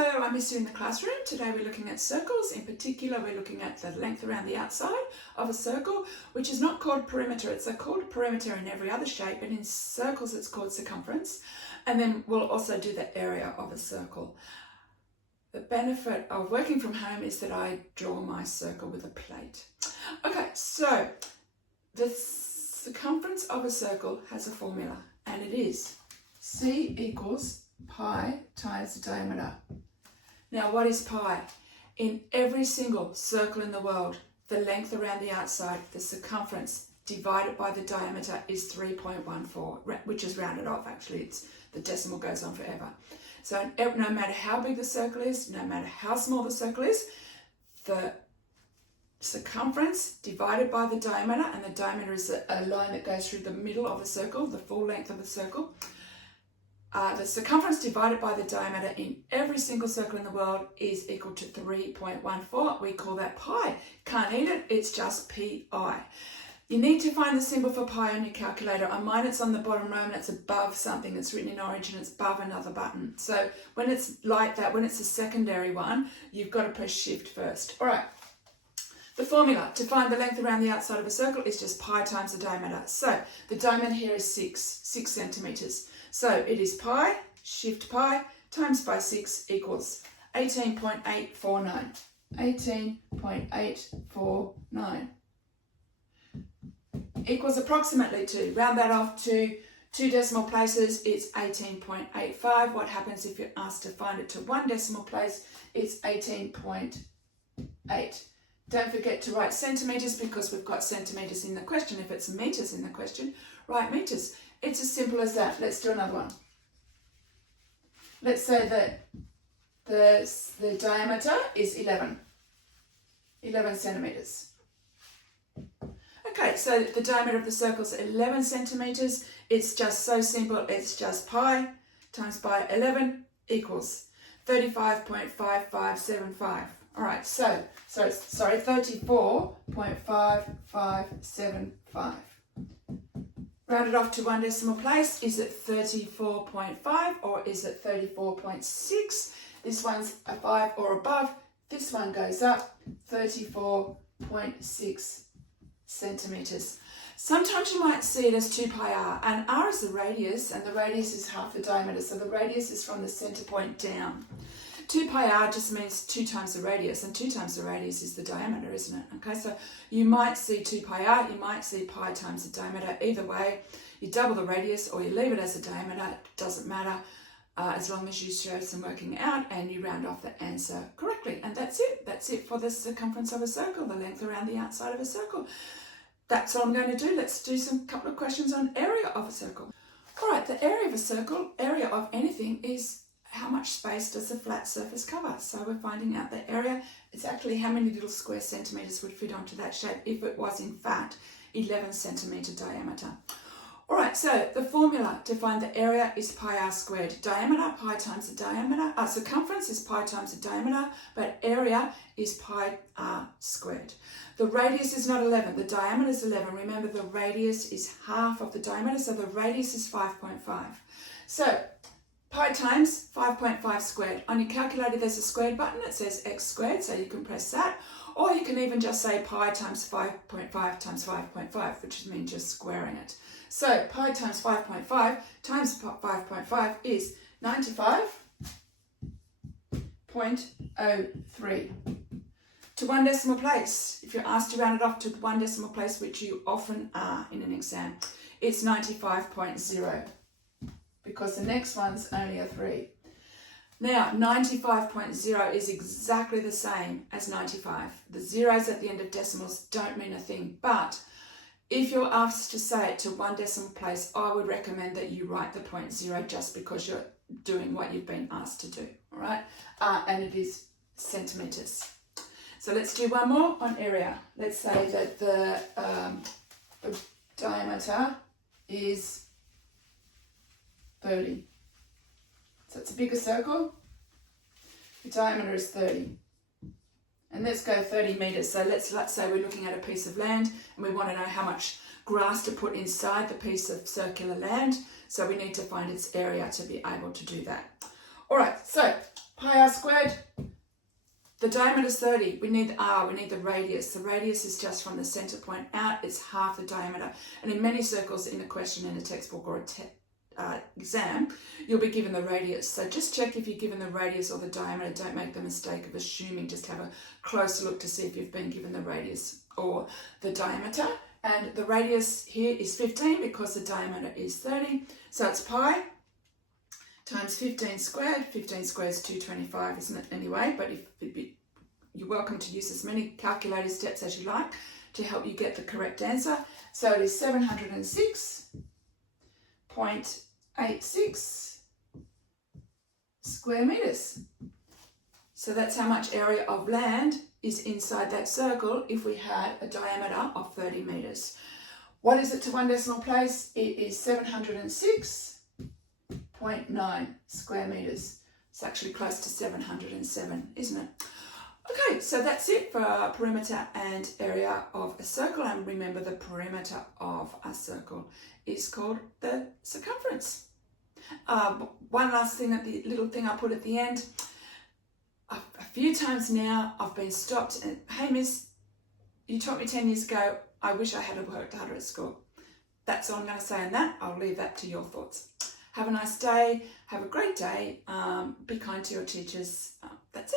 Hello, I miss you in the classroom. Today we're looking at circles. In particular, we're looking at the length around the outside of a circle, which is not called perimeter. It's called perimeter in every other shape, but in circles it's called circumference. And then we'll also do the area of a circle. The benefit of working from home is that I draw my circle with a plate. Okay, so the circumference of a circle has a formula, and it is C equals pi times the diameter. Now, what is pi? In every single circle in the world, the length around the outside, the circumference divided by the diameter is 3.14, which is rounded off. Actually, the decimal goes on forever. So no matter how big the circle is, no matter how small the circle is, the circumference divided by the diameter, and the diameter is a line that goes through the middle of a circle, the full length of a circle. The circumference divided by the diameter in every single circle in the world is equal to 3.14. We call that pi. Can't eat it, it's just pi. You need to find the symbol for pi on your calculator. On mine it's on the bottom row and it's above something that's written in orange and it's above another button. So when it's like that, when it's a secondary one, you've got to press shift first. All right. The formula to find the length around the outside of a circle is just pi times the diameter. So the diameter here is 6 centimeters. So it is pi, shift pi, times by 6 equals 18.849. 18.849 equals approximately to, round that off to 2 decimal places, it's 18.85. What happens if you're asked to find it to 1 decimal place? It's 18.8. Don't forget to write centimetres because we've got centimetres in the question. If it's metres in the question, write metres. It's as simple as that. Let's do another one. Let's say that the diameter is 11 centimetres. Okay, so the diameter of the circle is 11 centimetres. It's just so simple. It's just pi times by 11 equals 35.5575. All right, so 34.5575. Rounded off to 1 decimal place, is it 34.5 or is it 34.6? This one's a 5 or above. This one goes up 34.6 centimetres. Sometimes you might see it as 2 pi r, and r is the radius, and the radius is half the diameter, so the radius is from the centre point down. 2 pi r just means 2 times the radius, and 2 times the radius is the diameter, isn't it? Okay, so you might see 2 pi r, you might see pi times the diameter. Either way, you double the radius or you leave it as a diameter, it doesn't matter, as long as you show some working out and you round off the answer correctly. And that's it. That's it for the circumference of a circle, the length around the outside of a circle. That's all I'm going to do. Let's do some couple of questions on area of a circle. All right, the area of a circle, area of anything, is how much space does a flat surface cover? So we're finding out the area. It's actually how many little square centimetres would fit onto that shape if it was in fact 11 centimetre diameter. All right, so the formula to find the area is pi r squared. Diameter, pi times the diameter. Circumference is pi times the diameter, but area is pi r squared. The radius is not 11, the diameter is 11. Remember, the radius is half of the diameter, so the radius is 5.5. So pi times 5.5 squared. On your calculator, there's a squared button. It says x squared, so you can press that. Or you can even just say pi times 5.5 times 5.5, which means just squaring it. So pi times 5.5 times 5.5 is 95.03. To 1 decimal place, if you're asked to round it off to 1 decimal place, which you often are in an exam, it's 95.0. because the next one's only a 3. Now, 95.0 is exactly the same as 95. The zeros at the end of decimals don't mean a thing, but if you're asked to say it to 1 decimal place, I would recommend that you write the 0.0 just because you're doing what you've been asked to do, all right? And it is centimetres. So let's do one more on area. Let's say that the diameter is 30. So it's a bigger circle. The diameter is 30. And let's go 30 metres. So let's say we're looking at a piece of land and we want to know how much grass to put inside the piece of circular land. So we need to find its area to be able to do that. All right, so Pi r squared, the diameter is 30. We need r, we need the radius. The radius is just from the center point out, it's half the diameter. And in many circles in a question in a textbook or a exam, you'll be given the radius. So just check if you're given the radius or the diameter. Don't make the mistake of assuming. Just have a close look to see if you've been given the radius or the diameter. And the radius here is 15 because the diameter is 30. So it's pi times 15 squared. 15 squared is 225, isn't it, anyway? But you're welcome to use as many calculator steps as you like to help you get the correct answer. So it is 706.86 square meters. So that's how much area of land is inside that circle if we had a diameter of 30 meters. What is it to one decimal place? It is 706.9 square meters. It's actually close to 707, isn't it? Okay, so that's it for perimeter and area of a circle. And remember, the perimeter of a circle is called the circumference. One last thing, the little thing I put at the end. A few times now I've been stopped and, hey miss, you taught me 10 years ago, I wish I had worked harder at school. That's all I'm going to say on that. I'll leave that to your thoughts. Have a nice day. Have a great day. Be kind to your teachers. That's it.